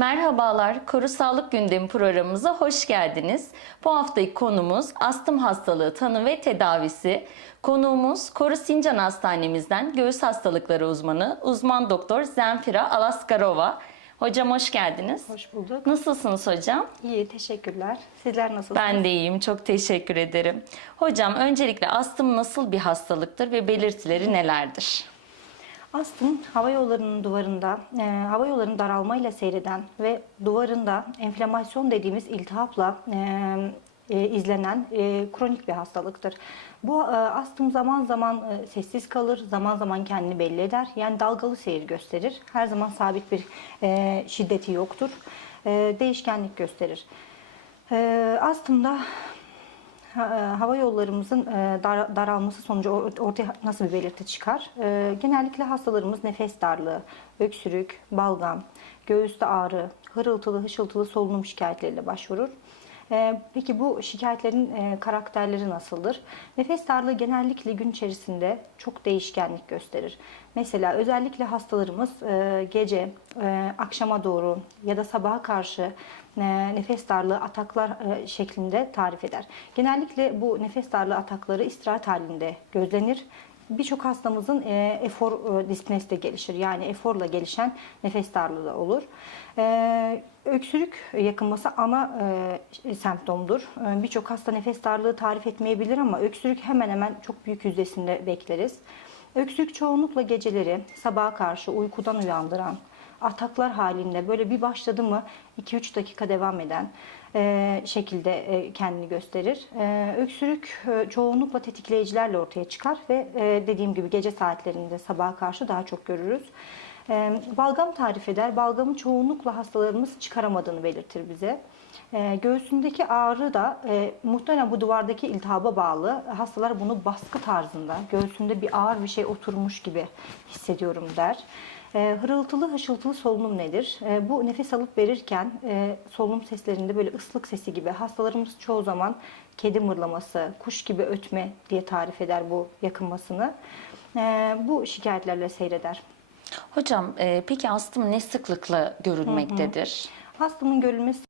Merhabalar, Koru Sağlık Gündemi programımıza hoş geldiniz. Bu haftaki konumuz astım hastalığı tanı ve tedavisi. Konuğumuz Koru Sincan Hastanemizden göğüs hastalıkları uzmanı, uzman doktor Zenfira Alaskarova. Hocam hoş geldiniz. Hoş bulduk. Nasılsınız hocam? İyi, teşekkürler. Sizler nasılsınız? Ben de iyiyim, çok teşekkür ederim. Hocam öncelikle astım nasıl bir hastalıktır ve belirtileri nelerdir? Astım, hava yollarının duvarında, e, hava yollarının daralmayla seyreden ve duvarında enflamasyon dediğimiz iltihapla e, e, izlenen e, kronik bir hastalıktır. Bu e, astım zaman zaman e, sessiz kalır, zaman zaman kendini belli eder. Yani dalgalı seyir gösterir. Her zaman sabit bir e, şiddeti yoktur. E, değişkenlik gösterir. E, astımda hava yollarımızın e, dar- daralması sonucu or- ortaya nasıl bir belirti çıkar? E, Genellikle hastalarımız nefes darlığı, öksürük, balgam, göğüste ağrı, hırıltılı, hışıltılı solunum şikayetleriyle başvurur. E, Peki bu şikayetlerin e, karakterleri nasıldır? Nefes darlığı genellikle gün içerisinde çok değişkenlik gösterir. Mesela özellikle hastalarımız e, gece, e, akşama doğru ya da sabaha karşı nefes darlığı ataklar şeklinde tarif eder. Genellikle bu nefes darlığı atakları istirahat halinde gözlenir. Birçok hastamızın efor e, de gelişir. Yani eforla gelişen nefes darlığı da olur. Öksürük yakınması ana e, semptomdur. E, Birçok hasta nefes darlığı tarif etmeyebilir ama öksürük hemen hemen çok büyük yüzdesinde bekleriz. Öksürük çoğunlukla geceleri sabaha karşı uykudan uyandıran, ataklar halinde böyle bir başladı mı 2-3 dakika devam eden e, şekilde e, kendini gösterir. E, öksürük e, çoğunlukla tetikleyicilerle ortaya çıkar ve e, dediğim gibi gece saatlerinde sabaha karşı daha çok görürüz. E, balgam tarif eder. Balgamı çoğunlukla hastalarımız çıkaramadığını belirtir bize. E, göğsündeki ağrı da e, muhtemelen bu duvardaki iltihaba bağlı. Hastalar bunu baskı tarzında, göğsünde bir ağır bir şey oturmuş gibi hissediyorum der. E, hırıltılı, hışıltılı solunum nedir? E, bu nefes alıp verirken e, solunum seslerinde böyle ıslık sesi gibi hastalarımız çoğu zaman kedi mırlaması, kuş gibi ötme diye tarif eder bu yakınmasını. E, bu şikayetlerle seyreder. Hocam e, peki astım ne sıklıkla görülmektedir? Hastamın görülmesi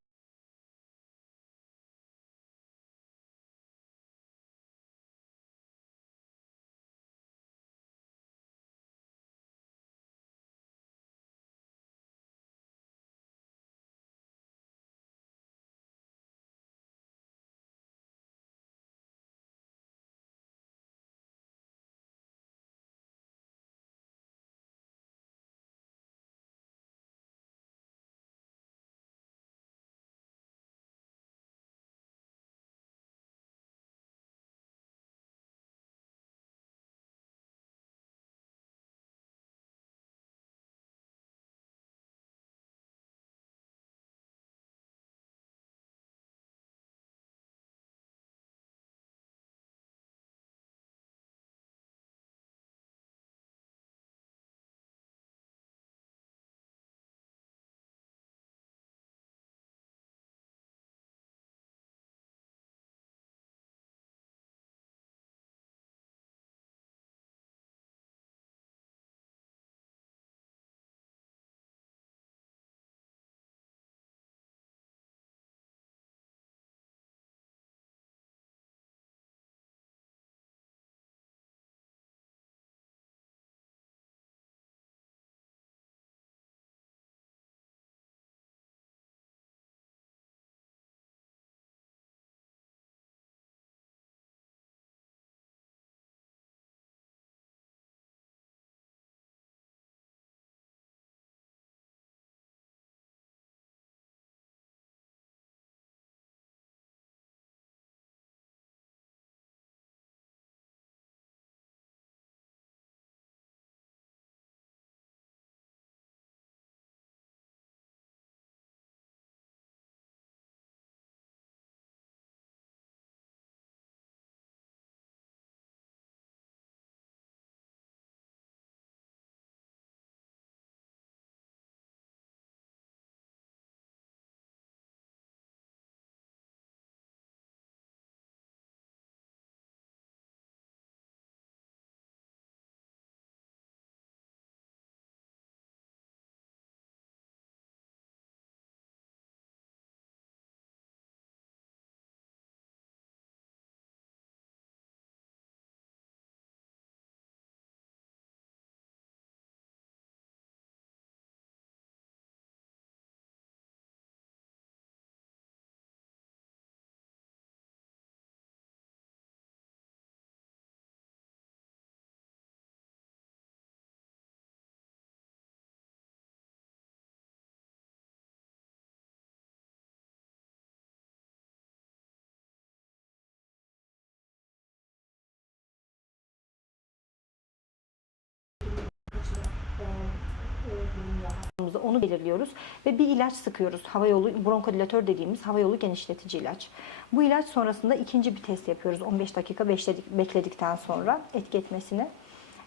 onu belirliyoruz ve bir ilaç sıkıyoruz. Hava yolu bronkodilatör dediğimiz hava yolu genişletici ilaç. Bu ilaç sonrasında ikinci bir test yapıyoruz 15 dakika bekledik, bekledikten sonra etki etmesini.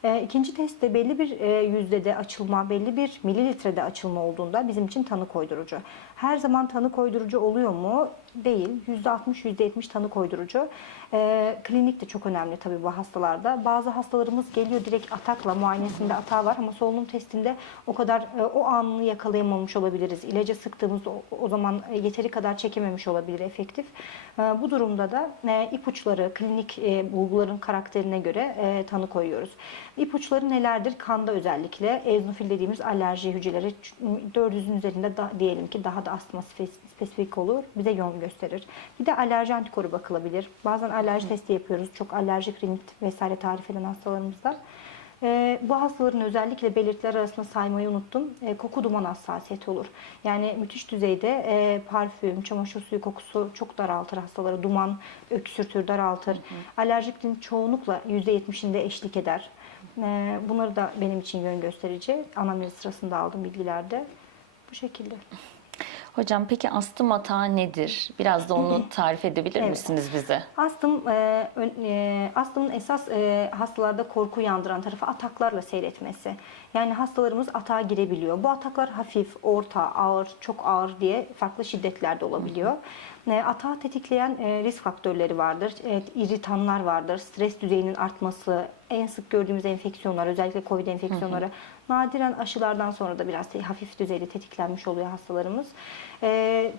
E, İkinci testte belli bir e, yüzdede açılma, belli bir mililitrede açılma olduğunda bizim için tanı koydurucu. Her zaman tanı koydurucu oluyor mu? Değil. %60, %70 tanı koydurucu. E, klinik de çok önemli tabii bu hastalarda. Bazı hastalarımız geliyor direkt atakla, muayenesinde atağı var ama solunum testinde o kadar e, o anını yakalayamamış olabiliriz. İlaca sıktığımızda o, o zaman e, yeteri kadar çekememiş olabilir efektif. E, bu durumda da e, ipuçları, klinik e, bulguların karakterine göre e, tanı koyuyoruz. İpuçları nelerdir? Kanda özellikle eozinofil dediğimiz alerji hücreleri 400'ün üzerinde da, diyelim ki daha da astma spe- spesifik olur. Bize yön gösterir. Bir de alerji antikoru bakılabilir. Bazen alerji testi yapıyoruz. Çok alerjik rinit vesaire tarif eden hastalarımızda. Ee, bu hastaların özellikle belirtiler arasında saymayı unuttum. Ee, koku duman hassasiyeti olur. Yani müthiş düzeyde e, parfüm, çamaşır suyu kokusu çok daraltır hastaları. Duman, öksürtür, daraltır. Alerjik rinit çoğunlukla %70'inde eşlik eder. Ee, bunları da benim için yön gösterici. Anamnez sırasında aldım bilgilerde. Bu şekilde. Hocam peki astım atağı nedir? Biraz da onu tarif edebilir Evet. misiniz bize? Astım, e, ön- e, astımın esas e, hastalarda korku yandıran tarafı ataklarla seyretmesi. Yani hastalarımız atağa girebiliyor. Bu ataklar hafif, orta, ağır, çok ağır diye farklı şiddetlerde olabiliyor. E, atağı tetikleyen e, risk faktörleri vardır. Evet, iritanlar vardır. Stres düzeyinin artması, en sık gördüğümüz enfeksiyonlar, özellikle COVID enfeksiyonları. Nadiren aşılardan sonra da biraz hafif düzeyde tetiklenmiş oluyor hastalarımız. E,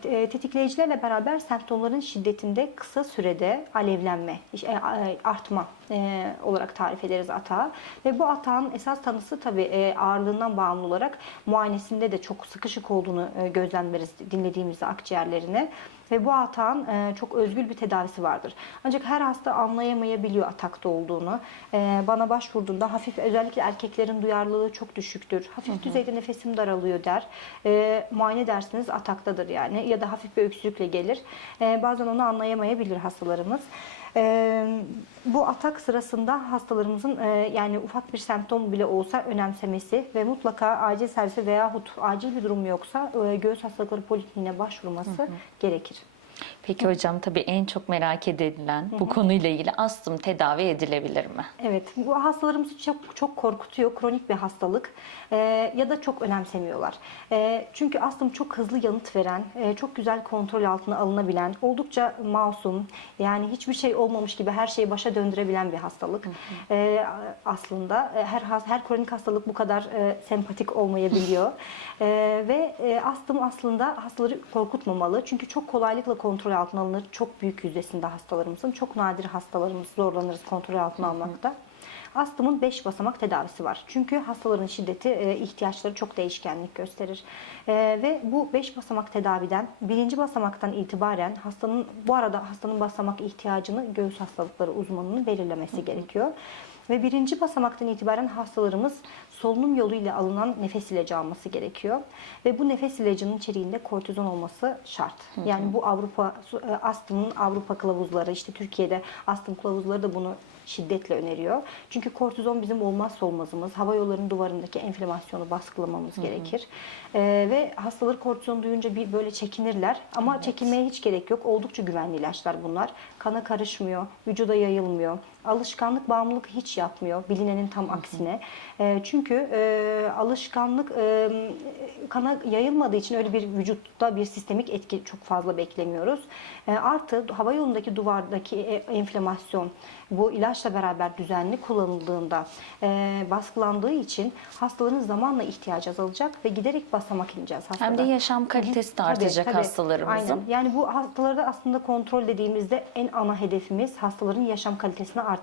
e, tetikleyicilerle beraber semptomların şiddetinde kısa sürede alevlenme, e, e, artma e, olarak tarif ederiz atağı. Ve bu atağın esas tanısı tabii e, ağırlığından bağımlı olarak muayenesinde de çok sıkışık olduğunu e, gözlemleriz dinlediğimizde akciğerlerine. Ve bu atağın e, çok özgül bir tedavisi vardır. Ancak her hasta anlayamayabiliyor atakta olduğunu. E, bana başvurduğunda hafif özellikle erkeklerin duyarlılığı çok düşüktür. Hafif düzeyde nefesim daralıyor der. E, muayene edersiniz ataktadır yani ya da hafif bir öksürükle gelir. E, bazen onu anlayamayabilir hastalarımız. Bu atak sırasında hastalarımızın yani ufak bir semptom bile olsa önemsemesi ve mutlaka acil servise veyahut acil bir durum yoksa göğüs hastalıkları polikliniğine başvurması gerekir. Peki hocam tabii en çok merak edilen bu konuyla ilgili astım tedavi edilebilir mi? Evet, bu hastalarımızı çok çok korkutuyor. Kronik bir hastalık Ee, ya da çok önemsemiyorlar. Ee, çünkü astım çok hızlı yanıt veren, e, çok güzel kontrol altına alınabilen, oldukça masum, yani hiçbir şey olmamış gibi her şeyi başa döndürebilen bir hastalık. Ee, aslında e, her her kronik hastalık bu kadar e, sempatik olmayabiliyor. Ee, ve e, astım aslında hastaları korkutmamalı. Çünkü çok kolaylıkla kontrol altına alınır. Çok büyük yüzdesinde hastalarımızın. Çok nadir hastalarımız zorlanırız kontrol altına almakta. Astımın 5 basamak tedavisi var. Çünkü hastaların şiddeti, e, ihtiyaçları çok değişkenlik gösterir. E, ve bu 5 basamak tedaviden birinci basamaktan itibaren hastanın bu arada hastanın basamak ihtiyacını göğüs hastalıkları uzmanının belirlemesi gerekiyor. Ve birinci basamaktan itibaren hastalarımız solunum yoluyla alınan nefes ilacı alması gerekiyor. Ve bu nefes ilacının içeriğinde kortizon olması şart. Yani bu Avrupa e, astımın Avrupa kılavuzları işte Türkiye'de astım kılavuzları da bunu şiddetle öneriyor. Çünkü kortizon bizim olmazsa olmazımız. Hava yollarının duvarındaki enflamasyonu baskılamamız gerekir. Ee, ve hastaları kortizon duyunca bir böyle çekinirler. Ama çekinmeye hiç gerek yok. Oldukça güvenli ilaçlar bunlar. Kana karışmıyor, vücuda yayılmıyor. Alışkanlık bağımlılık hiç yapmıyor. Bilinenin tam aksine. Ee, çünkü e, alışkanlık e, kana yayılmadığı için öyle bir vücutta bir sistemik etki çok fazla beklemiyoruz. E, artı hava yolundaki duvardaki e, enflamasyon bu ilaçla beraber düzenli kullanıldığında e, baskılandığı için hastaların zamanla ihtiyacı azalacak ve giderek basamak ineceğiz hastada. Hem de yaşam kalitesi de Tabii, artacak tabii. hastalarımızın. Aynen. Yani bu hastalarda aslında kontrol dediğimizde en ana hedefimiz hastaların yaşam kalitesini artırmak.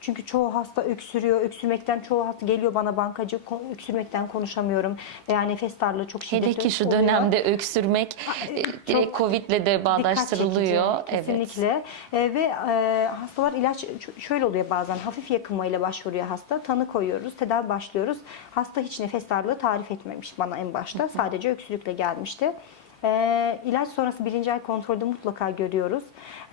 Çünkü çoğu hasta öksürüyor, öksürmekten çoğu hasta geliyor bana bankacı öksürmekten konuşamıyorum veya nefes darlığı çok şiddetli Hele ki şu oluyor. dönemde öksürmek e, direkt Covid'le de bağdaştırılıyor. çekici, Evet. Kesinlikle. E, ve e, hastalar ilaç şöyle oluyor bazen hafif yakınmayla başvuruyor hasta. Tanı koyuyoruz, tedavi başlıyoruz. Hasta hiç nefes darlığı tarif etmemiş bana en başta. Sadece öksürükle gelmişti. E, ilaç sonrası birinci ay kontrolde mutlaka görüyoruz.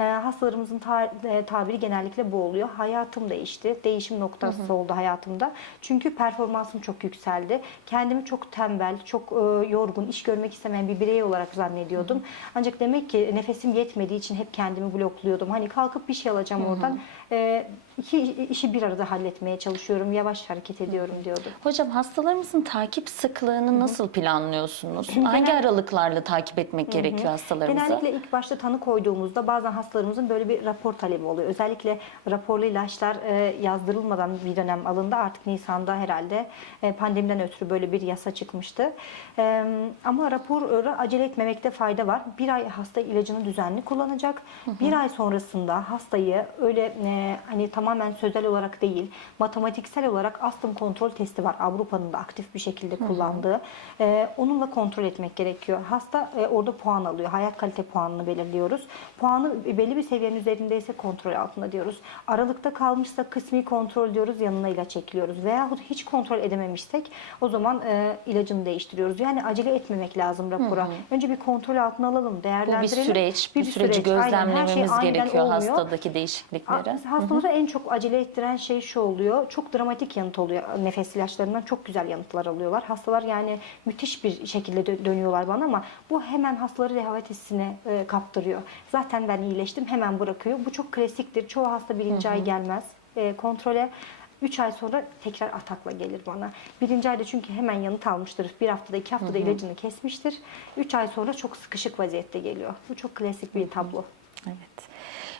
E, hastalarımızın ta- e, tabiri genellikle bu oluyor. Hayatım değişti. Değişim noktası oldu hayatımda. Çünkü performansım çok yükseldi. Kendimi çok tembel, çok e, yorgun, iş görmek istemeyen bir birey olarak zannediyordum. Ancak demek ki nefesim yetmediği için hep kendimi blokluyordum. Hani kalkıp bir şey alacağım oradan. E, iki işi bir arada halletmeye çalışıyorum. Yavaş hareket ediyorum diyordum. Hocam hastalarımızın takip sıklığını nasıl planlıyorsunuz? Genel- Hangi aralıklarla takip etmek gerekiyor hastalarımıza? Genellikle ilk başta tanı koyduğumuzda bazen hastalarımızın böyle bir rapor talebi oluyor. Özellikle raporlu ilaçlar e, yazdırılmadan bir dönem alındı. Artık Nisan'da herhalde e, pandemiden ötürü böyle bir yasa çıkmıştı. E, ama raporu acele etmemekte fayda var. Bir ay hasta ilacını düzenli kullanacak. Bir ay sonrasında hastayı öyle e, hani tamamen sözel olarak değil, matematiksel olarak astım kontrol testi var. Avrupa'nın da aktif bir şekilde kullandığı. E, onunla kontrol etmek gerekiyor. Hasta e, orada puan alıyor. Hayat kalite puanını belirliyoruz. Puanı belli bir seviyenin üzerindeyse kontrol altında diyoruz. Aralıkta kalmışsa kısmi kontrol diyoruz. Yanına ilaç ekliyoruz. Veyahut hiç kontrol edememişsek o zaman e, ilacını değiştiriyoruz. Yani acele etmemek lazım rapora. Önce bir kontrol altına alalım, Bu bir değerlendirelim. süreç, bu süreci süreç. Aynen, şey gözlemlememiz aniden gerekiyor olmuyor. hastadaki değişiklikleri. Hastaları en çok acele ettiren şey şu oluyor. Çok dramatik yanıt oluyor. Nefes ilaçlarından çok güzel yanıtlar alıyorlar. Hastalar yani müthiş bir şekilde dö- dönüyorlar bana ama bu hemen hastaları rehavet hissine e, kaptırıyor. Zaten ben iyileştim hemen bırakıyor. Bu çok klasiktir. Çoğu hasta birinci ay gelmez e, kontrole. 3 ay sonra tekrar atakla gelir bana. Birinci ayda çünkü hemen yanıt almıştır. Bir haftada iki haftada ilacını kesmiştir. 3 ay sonra çok sıkışık vaziyette geliyor. Bu çok klasik bir tablo. Evet.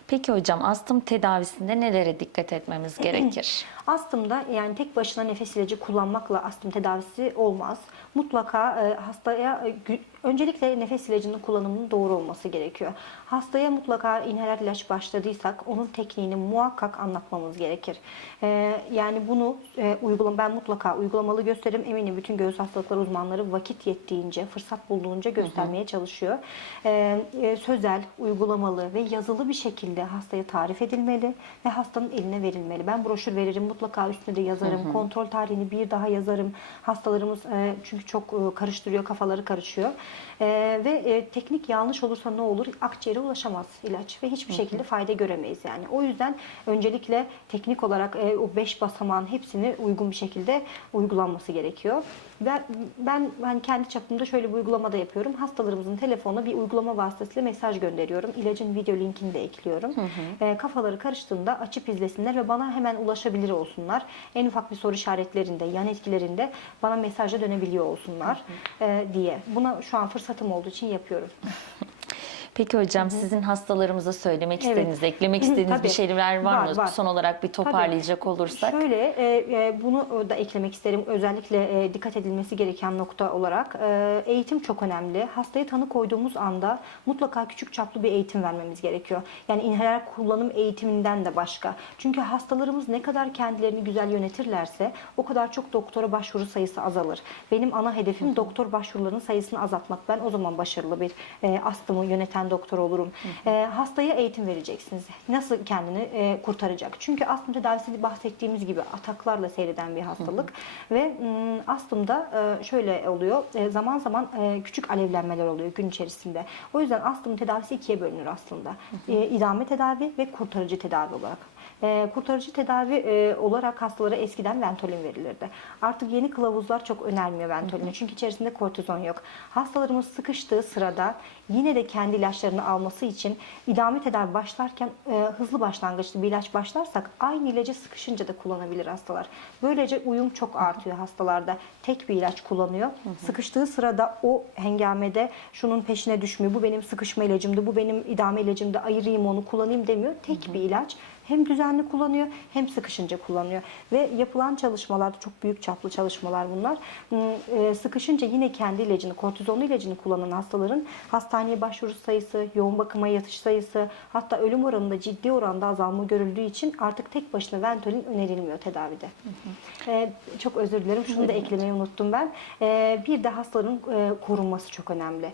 Peki hocam astım tedavisinde nelere dikkat etmemiz gerekir? Astımda yani tek başına nefes ilacı kullanmakla astım tedavisi olmaz. Mutlaka e, hastaya e, öncelikle nefes ilacının kullanımının doğru olması gerekiyor. Hastaya mutlaka inhaler ilaç başladıysak onun tekniğini muhakkak anlatmamız gerekir. E, yani bunu e, uygulam ben mutlaka uygulamalı gösteririm. Eminim bütün göğüs hastalıkları uzmanları vakit yettiğince, fırsat bulduğunca göstermeye çalışıyor. E, e, sözel, uygulamalı ve yazılı bir şekilde hastaya tarif edilmeli ve hastanın eline verilmeli. Ben broşür veririm, mutlaka üstüne de yazarım. Kontrol tarihini bir daha yazarım. Hastalarımız e, çünkü çok e, karıştırıyor, kafaları karışıyor. E, ve e, teknik yanlış olursa ne olur? Akciğere ulaşamaz ilaç ve hiçbir şekilde fayda göremeyiz yani. O yüzden öncelikle teknik olarak e, o beş basamağın hepsini uygun bir şekilde uygulanması gerekiyor. Ben, ben ben kendi çapımda şöyle bir uygulama da yapıyorum. Hastalarımızın telefonuna bir uygulama vasıtasıyla mesaj gönderiyorum. İlacın video linkini de ekliyorum. E, kafaları karıştığında açıp izlesinler ve bana hemen ulaşabilir olsunlar. En ufak bir soru işaretlerinde, yan etkilerinde bana mesajla dönebiliyor olsunlar e, diye. Buna şu an fırsatım olduğu için yapıyorum. Peki hocam sizin hastalarımıza söylemek Evet. istediğiniz, eklemek istediğiniz Tabii. bir şeyler var, Var, mı? var. Son olarak bir toparlayacak olursak. Şöyle e, e, bunu da eklemek isterim. Özellikle e, dikkat edilmesi gereken nokta olarak e, eğitim çok önemli. Hastaya tanı koyduğumuz anda mutlaka küçük çaplı bir eğitim vermemiz gerekiyor. Yani inhaler kullanım eğitiminden de başka. Çünkü hastalarımız ne kadar kendilerini güzel yönetirlerse o kadar çok doktora başvuru sayısı azalır. Benim ana hedefim doktor başvurularının sayısını azaltmak. Ben o zaman başarılı bir e, astımı yöneten doktor olurum. E, hastaya eğitim vereceksiniz. Nasıl kendini e, kurtaracak? Çünkü astım tedavisi bahsettiğimiz gibi ataklarla seyreden bir hastalık ve m, astımda e, şöyle oluyor. E, zaman zaman e, küçük alevlenmeler oluyor gün içerisinde. O yüzden astım tedavisi ikiye bölünür aslında. E, idame tedavi ve kurtarıcı tedavi olarak. E, kurtarıcı tedavi e, olarak hastalara eskiden Ventolin verilirdi. Artık yeni kılavuzlar çok önermiyor Ventolini. Çünkü içerisinde kortizon yok. Hastalarımız sıkıştığı sırada yine de kendi ilaçlarını alması için idame tedavi başlarken e, hızlı başlangıçlı bir ilaç başlarsak aynı ilacı sıkışınca da kullanabilir hastalar. Böylece uyum çok artıyor hastalarda. Tek bir ilaç kullanıyor. Sıkıştığı sırada o hengamede şunun peşine düşmüyor. Bu benim sıkışma ilacımdı, bu benim idame ilacımdı. Ayırayım onu kullanayım demiyor. Tek bir ilaç hem düzenli kullanıyor hem sıkışınca kullanıyor. Ve yapılan çalışmalarda çok büyük çaplı çalışmalar bunlar. Hmm, e, Sıkışınca yine kendi ilacını, kortizonlu ilacını kullanan hastaların hastaneye başvuru sayısı, yoğun bakıma yatış sayısı, hatta ölüm oranında ciddi oranda azalma görüldüğü için artık tek başına Ventolin önerilmiyor tedavide. E, çok özür dilerim. Şunu da eklemeyi unuttum ben. E, bir de hastaların e, korunması çok önemli.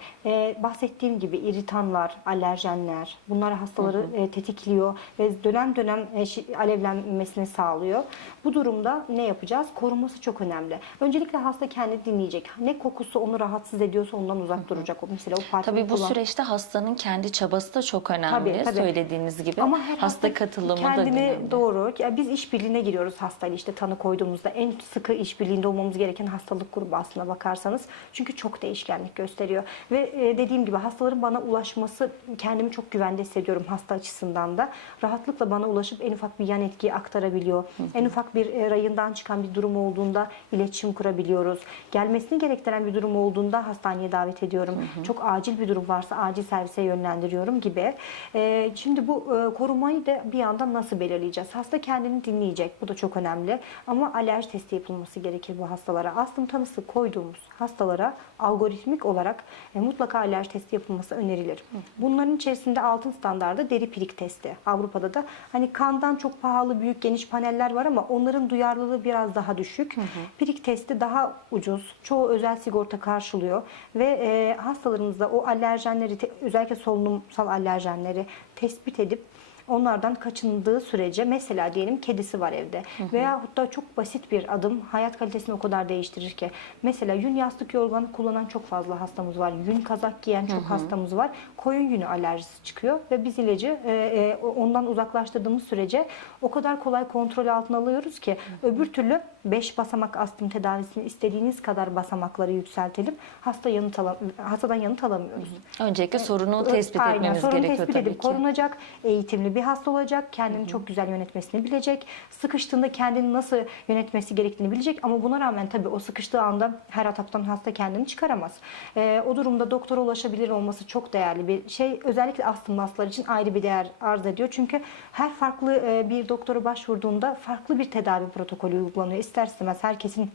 Bahsettiğim gibi iritanlar, alerjenler bunlar hastaları e, tetikliyor ve dönem dönem şi- alevlenmesini sağlıyor. Bu durumda ne yapacağız? Korunması çok önemli. Öncelikle hasta kendi dinleyecek. Ne kokusu onu rahatsız ediyorsa ondan uzak duracak. O mesela o Tabii bu kullan- süreçte hastanın kendi çabası da çok önemli. Tabii, tabii. Söylediğiniz gibi. Ama her hasta katılımı da kendini önemli. doğru. Ya biz işbirliğine giriyoruz hastayla işte tanı koyduğumuzda en sıkı işbirliğinde olmamız gereken hastalık grubu aslına bakarsanız. Çünkü çok değişkenlik gösteriyor. Ve e, dediğim gibi hastaların bana ulaşması kendimi çok güvende hissediyorum hasta açısından da. Rahatlıkla bana ulaşıp en ufak bir yan etkiyi aktarabiliyor. En ufak bir e, rayından çıkan bir durum olduğunda iletişim kurabiliyoruz. Gelmesini gerektiren bir durum olduğunda hastaneye davet ediyorum. Çok acil bir durum varsa acil servise yönlendiriyorum gibi. E, şimdi bu e, korumayı da bir yandan nasıl belirleyeceğiz? Hasta kendini dinleyecek. Bu da çok önemli. Ama alerji testi yapılması gerekir bu hastalara. Astım tanısı koyduğumuz hastalara algoritmik olarak e, mutlaka alerji testi yapılması önerilir. Bunların içerisinde altın standardı deri pirik testi. Avrupa'da da hani kandan çok pahalı büyük geniş paneller var ama onların duyarlılığı biraz daha düşük. Pirik testi daha ucuz. Çoğu özel sigorta karşılıyor ve e, hastalarımızda o alerjenleri özellikle solunumsal alerjenleri tespit edip onlardan kaçındığı sürece mesela diyelim kedisi var evde veya da çok basit bir adım hayat kalitesini o kadar değiştirir ki. Mesela yün yastık yorganı kullanan çok fazla hastamız var. Yün kazak giyen çok hastamız var. Koyun yünü alerjisi çıkıyor ve biz ilacı e, e, ondan uzaklaştırdığımız sürece o kadar kolay kontrol altına alıyoruz ki öbür türlü 5 basamak astım tedavisini istediğiniz kadar basamakları yükseltelim. Hasta yanıt ala- hastadan yanıt alamıyoruz. Öncelikle sorunu tespit Aynen, etmemiz sorunu gerekiyor tespit tabii edip ki. korunacak, eğitimli bir hasta olacak, kendini çok güzel yönetmesini bilecek, sıkıştığında kendini nasıl yönetmesi gerektiğini bilecek ama buna rağmen tabii o sıkıştığı anda her ataktan hasta kendini çıkaramaz. Ee, o durumda doktora ulaşabilir olması çok değerli bir şey. Özellikle astımlı hastalar için ayrı bir değer arz ediyor. Çünkü her farklı e, bir doktora başvurduğunda farklı bir tedavi protokolü uygulanıyor. İster istemez herkesin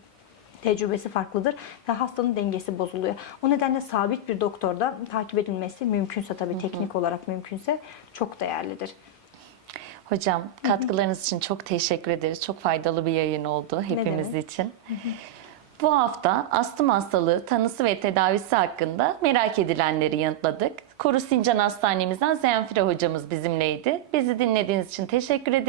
tecrübesi farklıdır ve hastanın dengesi bozuluyor. O nedenle sabit bir doktorda takip edilmesi mümkünse tabii teknik olarak mümkünse çok değerlidir. Hocam katkılarınız için çok teşekkür ederiz. Çok faydalı bir yayın oldu hepimiz için. Bu hafta astım hastalığı tanısı ve tedavisi hakkında merak edilenleri yanıtladık. Koru Sincan Hastanemizden Zenfire hocamız bizimleydi. Bizi dinlediğiniz için teşekkür ederiz.